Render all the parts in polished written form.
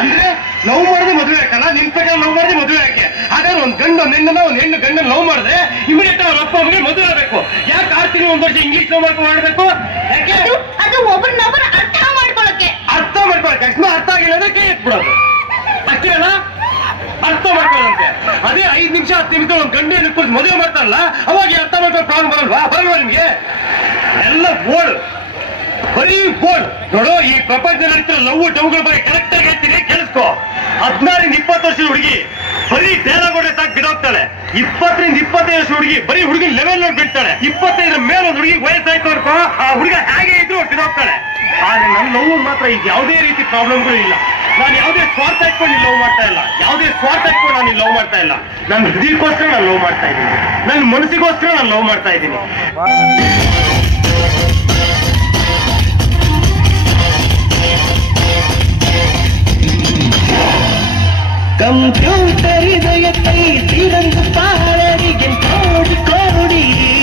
ಅಂದ್ರೆ ಲವ್ ಮಾಡಿದ್ರೆ ಮದುವೆ ಹಾಕಲ್ಲ, ನಿನ್ ಪ್ರಕಾರ ಲವ್ ಮಾಡಿದ್ರೆ ಮದುವೆ ಹಾಕಿ. ಹಾಗಾದ್ರೆ ಒಂದ್ ಗಂಡು ಒಂದ್ ಹೆಣ್ಣನ್ನ ಒಂದ್ ಹೆಣ್ಣು ಗಂಡನ್ನ ಲವ್ ಮಾಡಿದ್ರೆ ಇಮಿಡಿಯೇಟ್ ಅವ್ರ ಅಪ್ಪ ಅಮ್ಮಗೆ ಮದುವೆ ಆಗಬೇಕು. ಯಾಕೆ 6 ತಿಂಗಳು 1 ವರ್ಷ ಇಂಗ್ಲಿಷ್ ಲವ್ ಮಾಡ್ಬೇಕು? ಯಾಕೆ? ಅದು ಒಬ್ಬರನ್ನೊಬ್ಬರು ಅರ್ಥ ಮಾಡ್ಕೊಳಕ್ಕೆ. ಅರ್ಥ ಮಾಡ್ಕೊಳಕ್ಕೆ ಅರ್ಥ ಆಗಿಲ್ಲ ಅಂದ್ರೆ ಕೈ ಎತ್ಬಿಡೋದು ಅಷ್ಟೇ ಅಲ್ಲ. ಅರ್ಥ ಮಾಡ್ಕೊಳ್ಳಂತೆ. ಅದೇ 5 ನಿಮಿಷ 10 ನಿಮಿಷ ಒಂದ್ ಗಂಡು ಹೆಣ್ಣು ಕೂರಿಸಿ ಮದುವೆ ಮಾಡ್ತಾರಲ್ಲ, ಅವಾಗ ಅರ್ಥ ಮಾಡ್ಕೊಳ್ಳೋ ಪ್ರಾಬ್ಲಮ್ ಬರಲ್ವಾ ನಿಮ್ಗೆ? ಎಲ್ಲ ಬೋರ್ಡ್, ಬರೀ ಬೋರ್ಡ್ ನೋಡು. ಈ ಪ್ರಪಂಚದಲ್ಲಿ ಲವ್ ಡೌಗಳು ಬರೀ ಕರೆಕ್ಟ್ ಆಗಿ ಹೇಳ್ತೀನಿ, ಕೇಳಿಸ್ಕೋ. 16-20 ವರ್ಷದ ಹುಡುಗಿ ಬರೀ ಡೈಲಾಗ್ ಹೊಡೆ ಸಾಕು ಬಿಡೋಗ್ತಾಳೆ. 20-25 ವರ್ಷ ಹುಡುಗಿ ಬರೀ ಹುಡುಗಿ ಲೆವೆಲ್ ನೋಡಿ ಬಿಡ್ತಾಳೆ. 25 ಮೇಲೆ ಒಂದು ಹುಡುಗಿ ವಯಸ್ಸಾಯ್ತು ಅನ್ಕೋ, ಆ ಹುಡುಗ ಹೇಗೆ ಇದ್ರು ಬಿಡೋಗ್ತಾಳೆ. ಆದ್ರೆ ನನ್ನ ಲವ್ ಮಾತ್ರ ಈಗ ಯಾವುದೇ ರೀತಿ ಪ್ರಾಬ್ಲಮ್ಗಳು ಇಲ್ಲ. ನಾನು ಯಾವುದೇ ಸ್ವಾರ್ಥ ಇಟ್ಕೊಂಡು ಲವ್ ಮಾಡ್ತಾ ಇಲ್ಲ. ಯಾವುದೇ ಸ್ವಾರ್ಥ ಇಟ್ಕೊಂಡು ನಾನು ಲವ್ ಮಾಡ್ತಾ ಇಲ್ಲ. ನನ್ನ ಹೃದಯಕ್ಕೋಸ್ಕರ ನಾನು ಲವ್ ಮಾಡ್ತಾ ಇದ್ದೀನಿ. ನನ್ನ ಮನಸ್ಸಿಗೋಸ್ಕರ ನಾನು ಲವ್ ಮಾಡ್ತಾ ಇದ್ದೀನಿ. ಕಂಪ್ಯೂಟರ್ இதயத்தை திறந்து பாரடிಗೆ கோடி கோடி ಈ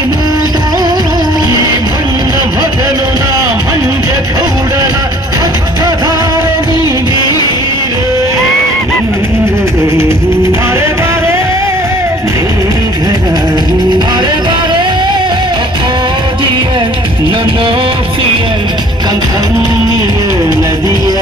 ಮಣ್ಣ ಮಗನು ನಾ ಮಂಜ ಗೌಡನ ಹತ್ತಧಾರಣಿ ಬಾರೆ ಬಾರೆ ಬಾರೆ ಬಾರೆ ಓದಿಯ ನನ್ನೋಸಿಯ ಕಂಕನ್ನಿಯ ನದಿಯ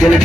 ಜಲ